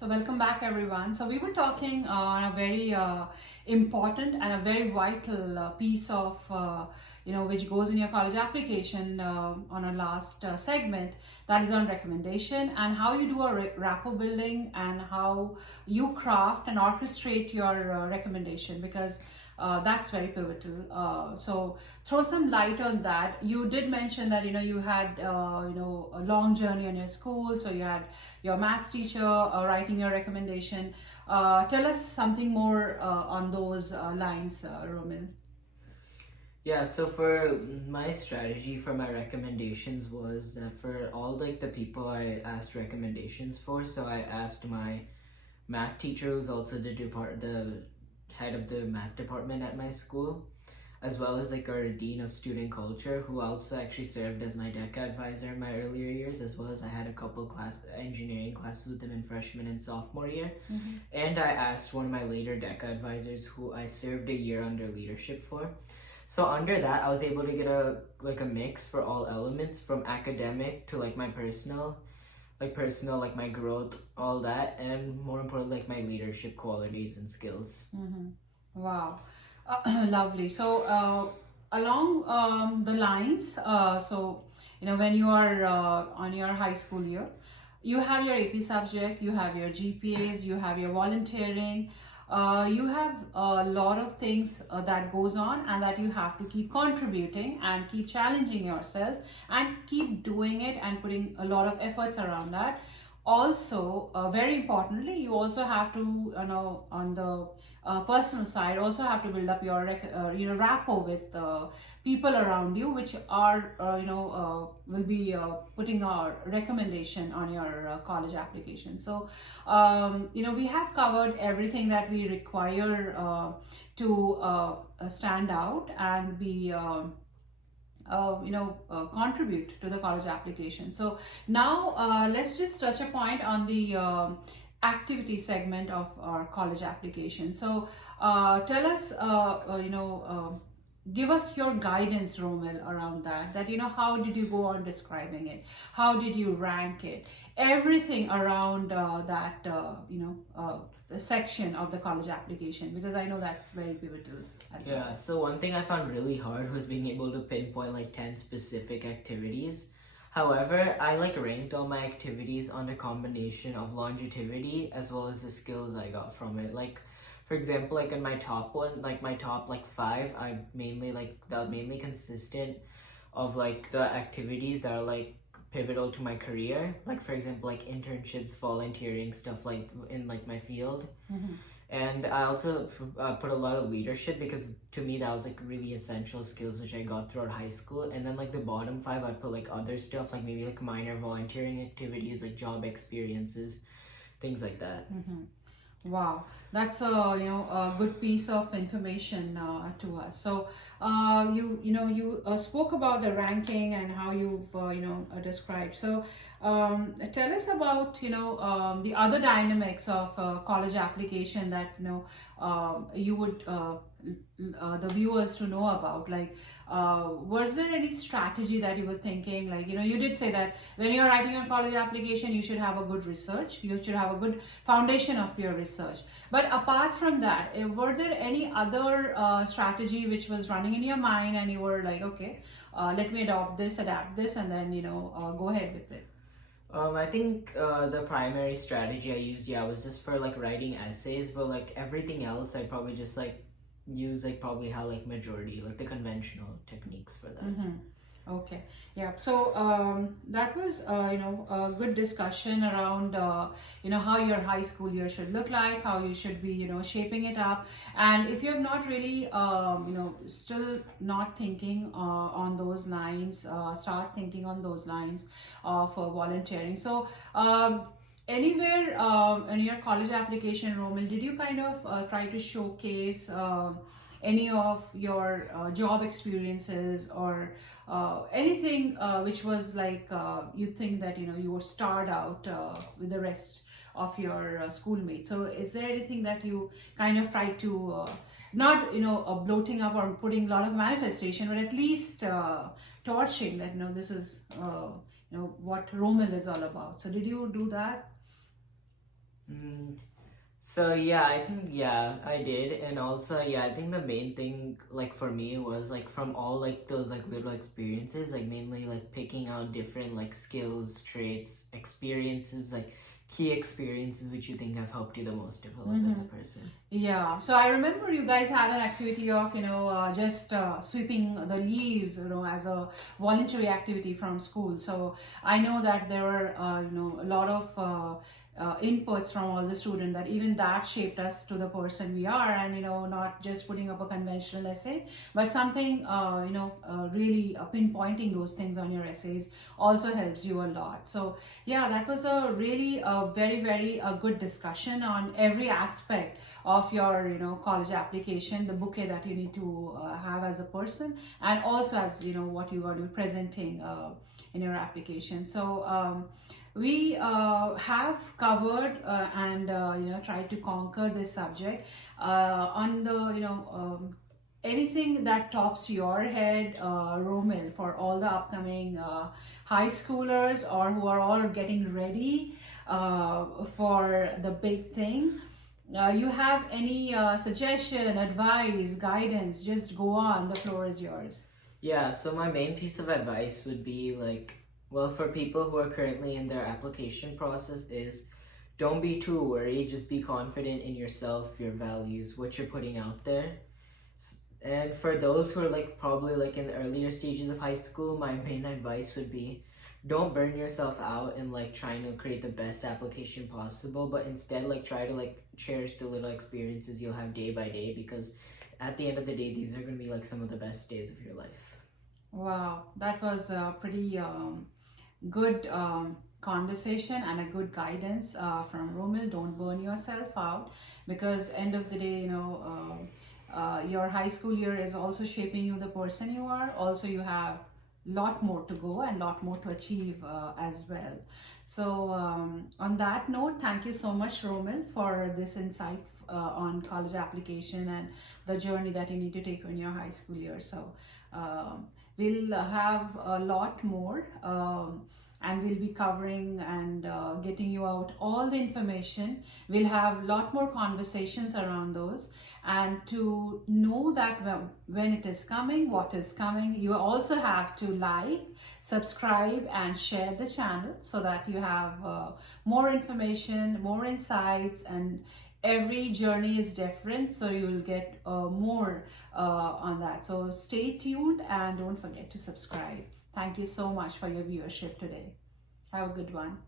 So welcome back everyone. So we were talking on a very important and a very vital piece of which goes in your college application on our last segment, that is on recommendation and how you do a rapport building and how you craft and orchestrate your recommendation, because that's very pivotal. So throw some light on that. You did mention that you had a long journey on your school, so you had your maths teacher writing your recommendation. Tell us something more on those lines, Romil. Yeah, so for my strategy for my recommendations was that for all like the people I asked recommendations for, so I asked my math teacher who's also the head of the math department at my school, as well as like our dean of student culture who also actually served as my DECA advisor in my earlier years, as well as I had a couple engineering classes with him in freshman and sophomore year. Mm-hmm. And I asked one of my later DECA advisors who I served a year under leadership for. So under that, I was able to get a mix for all elements, from academic to like my personal, like my growth, all that, and more importantly, like my leadership qualities and skills. Mm-hmm. Wow, lovely. So along the lines, when you are on your high school year, you have your AP subject, you have your GPAs, you have your volunteering, you have a lot of things that goes on, and that you have to keep contributing and keep challenging yourself and keep doing it and putting a lot of efforts around that. Also, very importantly, you also have to, on the personal side, also have to build up your rapport with people around you, which are will be putting our recommendation on your college application. So we have covered everything that we require to stand out and be contribute to the college application. So now let's just touch a point on the activity segment of our college application. So tell us, give us your guidance, Romil, around that how did you go on describing it, how did you rank it, everything around that section of the college application, because I know that's very pivotal as well. Yeah, so one thing I found really hard was being able to pinpoint like 10 specific activities. However, I ranked all my activities on a combination of longevity as well as the skills I got from it. Like, for example, like in my top one, like my top five, I mainly that mainly consistent of like the activities that are pivotal to my career. Like, for example, like internships, volunteering, stuff like in my field. Mm-hmm. And I also put a lot of leadership, because to me that was really essential skills which I got throughout high school. And then the bottom five, I put other stuff, maybe minor volunteering activities, job experiences, things like that. Mm-hmm. Wow, that's a good piece of information to us. So you spoke about the ranking and how you've described. So tell us about the other dynamics of college application that you would the viewers to know about. Was there any strategy that you were thinking? You did say that when you're writing your college application, you should have a good research, you should have a good foundation of your research. But apart from that, were there any other strategy which was running in your mind and you were like, okay, let me adapt this, and then go ahead with it? I think the primary strategy I used, was just for writing essays, but everything else I probably just use probably how majority, the conventional techniques for that. Mm-hmm. Okay, yeah. So that was a good discussion around how your high school year should look like, how you should be shaping it up. And if you're not really still not thinking on those lines, start thinking on those lines of volunteering. So anywhere in your college application, Romil, did you kind of try to showcase any of your job experiences or anything which was you think that you were starred out with the rest of your schoolmates? So is there anything that you kind of tried to not bloating up or putting a lot of manifestation, but at least torching that this is what Romil is all about? So did you do that? Mm, So yeah, I think yeah, I did. And also yeah, I think the main thing like for me was like from all like those like little experiences, like mainly like picking out different like skills, traits, experiences, like key experiences which you think have helped you the most develop as a Mm-hmm. person. Yeah, so I remember you guys had an activity of, just sweeping the leaves, as a voluntary activity from school. So I know that there were, a lot of inputs from all the students, that even that shaped us to the person we are. And, not just putting up a conventional essay, but something, really pinpointing those things on your essays also helps you a lot. So yeah, that was a really very, very good discussion on every aspect of your college application, the bouquet that you need to have as a person, and also as what you are to be presenting in your application. So we have covered and tried to conquer this subject on the anything that tops your head, Romil, for all the upcoming high schoolers or who are all getting ready for the big thing. You have any suggestion, advice, guidance? Just go on. The floor is yours. Yeah, so my main piece of advice would be like, well, for people who are currently in their application process is don't be too worried, just be confident in yourself, your values, what you're putting out there. And for those who are like probably like in the earlier stages of high school, my main advice would be don't burn yourself out in like trying to create the best application possible, but instead like try to like cherish the little experiences you'll have day by day, because at the end of the day, these are going to be like some of the best days of your life. Wow, that was a pretty good conversation and a good guidance from Romil. Don't burn yourself out, because end of the day, your high school year is also shaping you the person you are. Also, you have lot more to go and lot more to achieve as well. So on that note, thank you so much, Romil, for this insight on college application and the journey that you need to take in your high school year. So we'll have a lot more, and we'll be covering and getting you out all the information. We'll have a lot more conversations around those, and to know that when it is coming, what is coming, you also have to like, subscribe and share the channel, so that you have more information, more insights, and every journey is different, so you will get more on that. So stay tuned and don't forget to subscribe. Thank you so much for your viewership today. Have a good one.